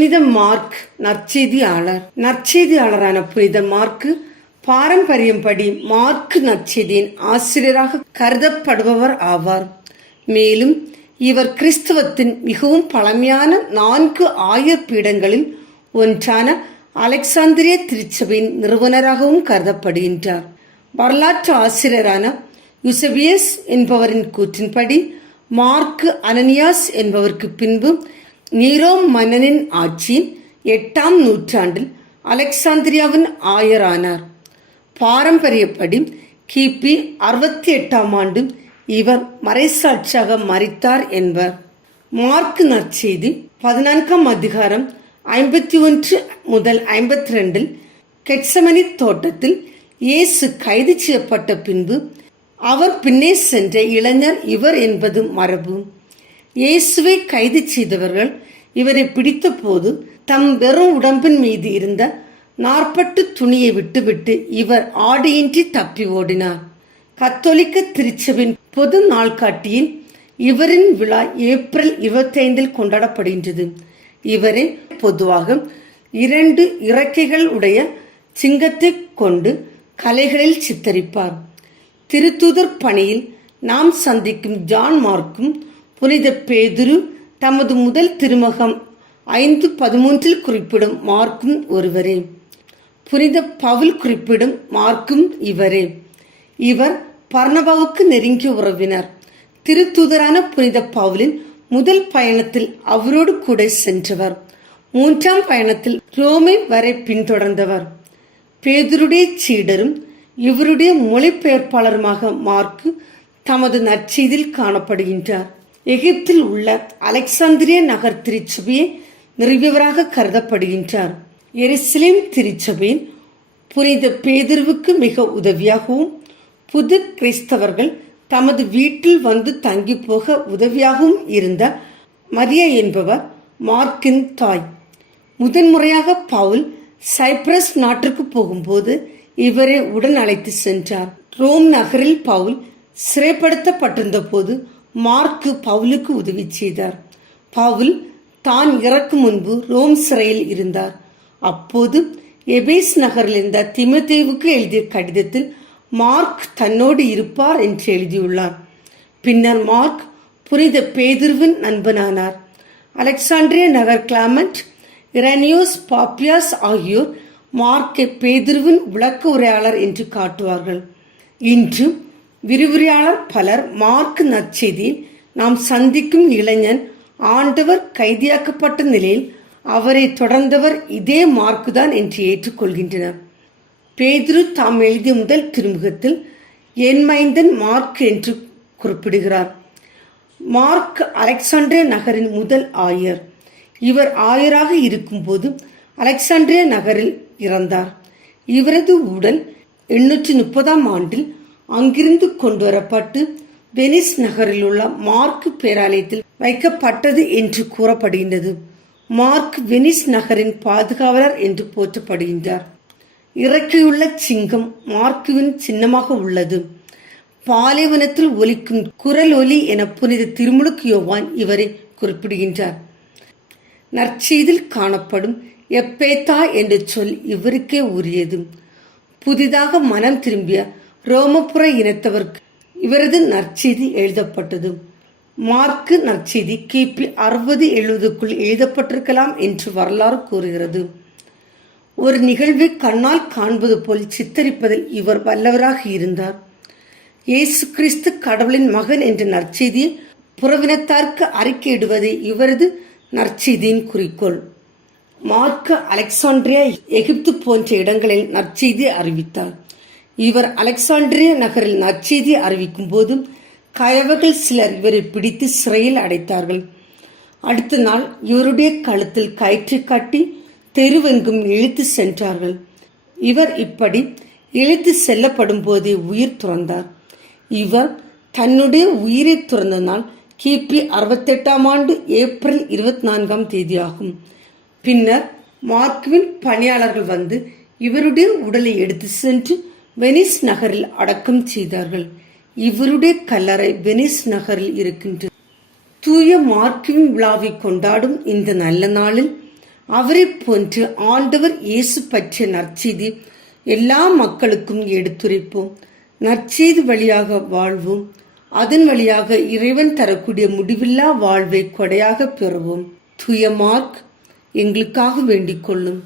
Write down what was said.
புனித மார்க் நற்செய்தியாளர். நற்செய்தியாளரான புனித mark பாரம்பரியம்படி mark நற்செய்தியின் ஆசிரியராக கருதப்படுபவர் ஆவார். மேலும் இவர் கிறிஸ்தவத்தின் மிகவும் பழமையான நான்கு ஆயர் பீடங்களில் ஒன்றான அலெக்சாந்திரிய திருச்சபையின் நிறுவனராகவும் கருதப்படுகின்றார். வரலாற்று ஆசிரியரான யுசபியஸ் என்பவரின் கூற்றின்படி மார்க்கு அனனியாஸ் என்பவருக்கு பின்பு நீரோ மன்னனின் ஆட்சியின் எட்டாம் நூற்றாண்டில் அலெக்சாந்திரியாவின் ஆயரானார். பாரம்பரியப்படி கிபி அறுபத்தி எட்டாம் ஆண்டு இவர் மறைசாட்சியாக மறித்தார் என்பர். மார்க் நற்செய்தி பதினான்காம் அதிகாரம் ஐம்பத்தி ஒன்று முதல் ஐம்பத்தி ரெண்டில் கெட்சமனி தோட்டத்தில் இயேசு கைது செய்யப்பட்ட பின்பு அவர் பின்னே சென்ற இளைஞர் இவர் என்பது மரபு. இயேசுவை கைது செய்தவர்கள் இவரை பிடித்தபோது தம் வெறும் உடம்பின் மீது இருந்த நாற்பட்டு துணியை விட்டுவிட்டு இவர் ஆடையின்றி தப்பி ஓடினார். கத்தோலிக்க திருச்சபின் பொது நாள்காட்டியில் இவரின் விழா ஏப்ரல் இருபத்தைந்தில் கொண்டாடப்படுகின்றது. இவரை பொதுவாக இரண்டு இறக்கைகள் உடைய சிங்கத்தை கொண்டு கலைகளில் சித்தரிப்பார். திருத்துதர் பணியில் நாம் சந்திக்கும் ஜான் மார்க்கும் புனித பேதுரு தமது முதல் திருமுகம் ஐந்து பதிமூன்றில் குறிப்பிடும் மார்க்கும் ஒருவரே. புனித பவுல் குறிப்பிடும் மார்க்கும் இவரே. இவர் பர்ணபாவுக்கு நெருங்கிய உறவினர். திருத்தூதரான புனித பவுலின் முதல் பயணத்தில் அவரோடு கூட சென்றவர். மூன்றாம் பயணத்தில் ரோமை வரை பின்தொடர்ந்தவர். பேதுருடைய சீடரும் இவருடைய மொழிபெயர்ப்பாளருமாக மார்க்கு தமது நற்செய்தியில் காணப்படுகின்றார். எகிப்தில் உள்ள அலெக்சாந்திரிய நகர் திருச்சபையை நிறுவியவராக கருதப்படுகின்றார். எருசலேம் திருச்சபையின் புனித பேதிர்வுக்கு மிக உதவியாகவும் புது கிறிஸ்தவர்கள் தமது வீட்டில் வந்து தங்கி போக உதவியாகவும் இருந்த மரியா என்பவர் மார்க்கின் தாய். முதன்முறையாக பவுல் சைப்ரஸ் நாட்டிற்கு போகும்போது இவரை உடன் அழைத்து சென்றார். ரோம் நகரில் பவுல் சிறைப்படுத்தப்பட்டிருந்த போது மார்க்கு பவுலுக்கு உதவி செய்தார். பவுல் தான் இறக்கும் முன்பு ரோம் சிறையில் இருந்தார். அப்போது எபேஸ் நகரில் இருந்த திமுதேவுக்கு எழுதிய கடிதத்தில் மார்க் தன்னோடு இருப்பார் என்று எழுதியுள்ளார். பின்னர் மார்க் புனித பேதிர்வின் நண்பனானார். அலெக்சாண்ட்ரிய நகர் கிளாமட் இரனியோஸ் பாப்பியாஸ் ஆகியோர் மார்க்கை பேதிர்வின் விளக்க உரையாளர் என்று காட்டுவார்கள். இன்று விரிவுரையாளர் பலர் மார்க் நற்செய்தியில் நாம் சந்திக்கும் இளைஞன் ஆண்டவர் கைதியாக்கப்பட்ட நிலையில் அவரை தொடர்ந்தவர் இதே மார்க்குதான் என்று ஏற்றுக்கொள்கின்றனர். பேதுரு தாம் எழுதிய முதல் திருமுகத்தில் என் மைந்தன் மார்க் என்று குறிப்பிடுகிறார். மார்க் அலெக்சாண்ட்ரிய நகரின் முதல் ஆயர். இவர் ஆயராக இருக்கும்போது அலெக்சாண்ட்ரிய நகரில் இறந்தார். இவரது உடல் எண்ணூற்றி முப்பதாம் ஆண்டில் அங்கிருந்து கொண்டு வரப்பட்டு வெனிஸ் நகரில் உள்ள மார்க் பேராலயத்தில் வைக்கப்பட்டது என்று கூறப்படுகின்றது. மார்க் வெனிஸ் நகரின் பாதுகாவலர் என்று போற்றப்படுகின்றார். இறக்கியுள்ள சிங்கம் மார்க்குவின் சின்னமாக உள்ளது. பாலைவனத்தில் ஒலிக்கும் குரல் ஒலி என புனித திருமுழுக்கு யோவான் இவரை குறிப்பிடுகின்றார். நற்செய்தில் காணப்படும் எப்பேத்தா என்ற சொல் இவருக்கே உரியது. புதிதாக மனம் திரும்பிய ரோமபுர இனத்தவருக்கு இவரது நற்செய்தி எழுதப்பட்டது. மார்க்கு நற்செய்தி கிபி அறுபது எழுபதுக்குள் எழுதப்பட்டிருக்கலாம் என்று வரலாறு கூறுகிறது. ஒரு நிகழ்வை கண்ணால் காண்பது போல் சித்தரிப்பதில் இவர் வல்லவராக இருந்தார். இயேசு கிறிஸ்து கடவுளின் மகன் என்ற நற்செய்தியை புறவினத்தார்க்கு அறிக்கையிடுவதே இவரது நற்செய்தியின் குறிக்கோள். மார்க்க அலெக்சாண்ட்ரியா எகிப்து போன்ற இடங்களில் நற்செய்தி அறிவித்தார். இவர் அலெக்சாண்டிரியா நகரில் நற்செய்தி அறிவிக்கும் போதும் கயவர்கள் சிலர் இவரை பிடித்து சிறையில் அடைத்தார்கள். அடுத்த நாள் இவருடைய கழுத்தில் கயிற்று கட்டி தெருவெங்கும் இழுத்து சென்றார்கள். இவர் இப்படி இழுத்து செல்லப்படும் போதே உயிர் துறந்தார். இவர் தன்னுடைய உயிரை துறந்த நாள் கிபி அறுபத்தெட்டாம் ஆண்டு ஏப்ரல் இருபத்தி நான்காம் தேதியாகும். பின்னர் மார்க்வின் பணியாளர்கள் வந்து இவருடைய உடலை எடுத்து சென்று வெனிஸ் நகரில் அடக்கம் செய்தார்கள். இவருடைய கல்லறை வெனிஸ் நகரில் இருக்கின்றது. தூய மார்க்கிங் விழாவை கொண்டாடும் இந்த நல்ல நாளில் அவரை போன்று ஆண்டவர் இயேசு பற்றிய நற்செய்தி எல்லா மக்களுக்கும் எடுத்துரைப்போம். நற்செய்தி வழியாக வாழ்வோம். அதன் வழியாக இறைவன் தரக்கூடிய முடிவில்லா வாழ்வை கொடையாக பெறுவோம். தூய மார்க் எங்களுக்காக வேண்டிக் கொள்ளும்.